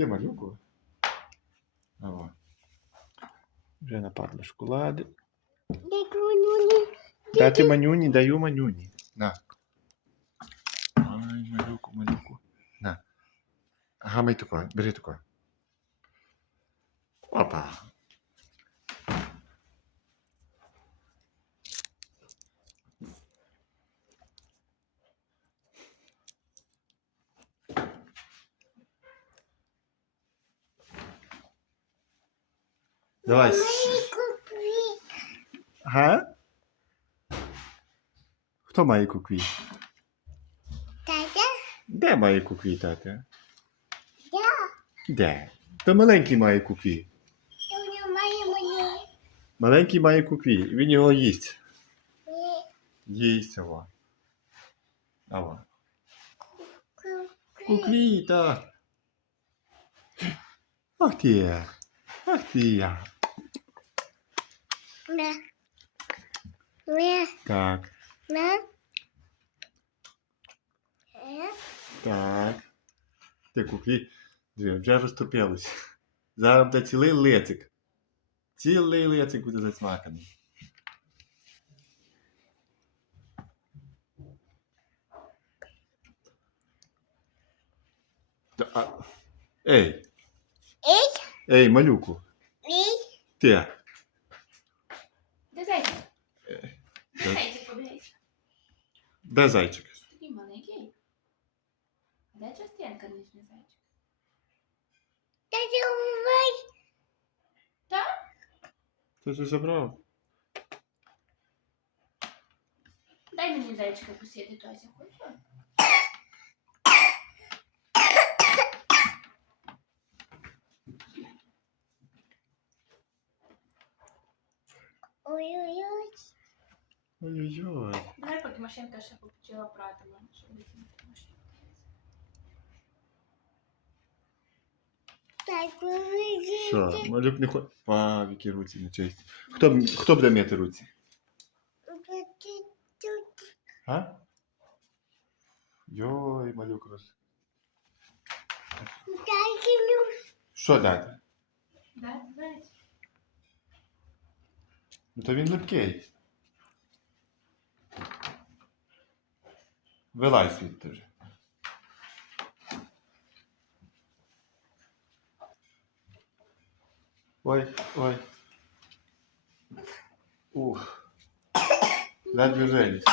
Ти малюку? Ава. Вже нападли шоколади. Дати манюні, даю манюні. На. Ай, малюку, малюку. На. Ага, май тако, бери такое. Опа. Давай. Ага. Хто має кукві? Тата, Де має кукві, тата? я. Де? То маленький має кукві. Маленький має кукві. Він його їсть. Їсть його. Ава. Кукві, так. Ах ти. Ах ти. На. На. Так, На. Е. так. Ти кукві Диви, вже розтопилось. Зараз буде цілий лицик. Цілий лицик буде засмаканий. Та, а... Ей, Ей. ей, малюку, Ей. ти. Де зайчик? Е, Де де- зайчик побігається? Де зайчик? Такий маленький. А Де частинка нижня зайчик? Тата, бувай. Ти ж забрав. Дай мені зайчика посіяти Тося, хочу? Ой-ой-ой. Ой-ой-ой. Давай, поки машинка ще почала прати, ладно, щоб витягнути машинку. Так, бувай. Що, малюк не хоче. А, в які руці не чисті. Хто, б- хто буде мити руці? А? Йой, малюк роз. Дай ну. Що дати? Да, зайчик. Ну то він липкий. Вилазь звідти вже. Ой, ой. Ух. Ледве виліз.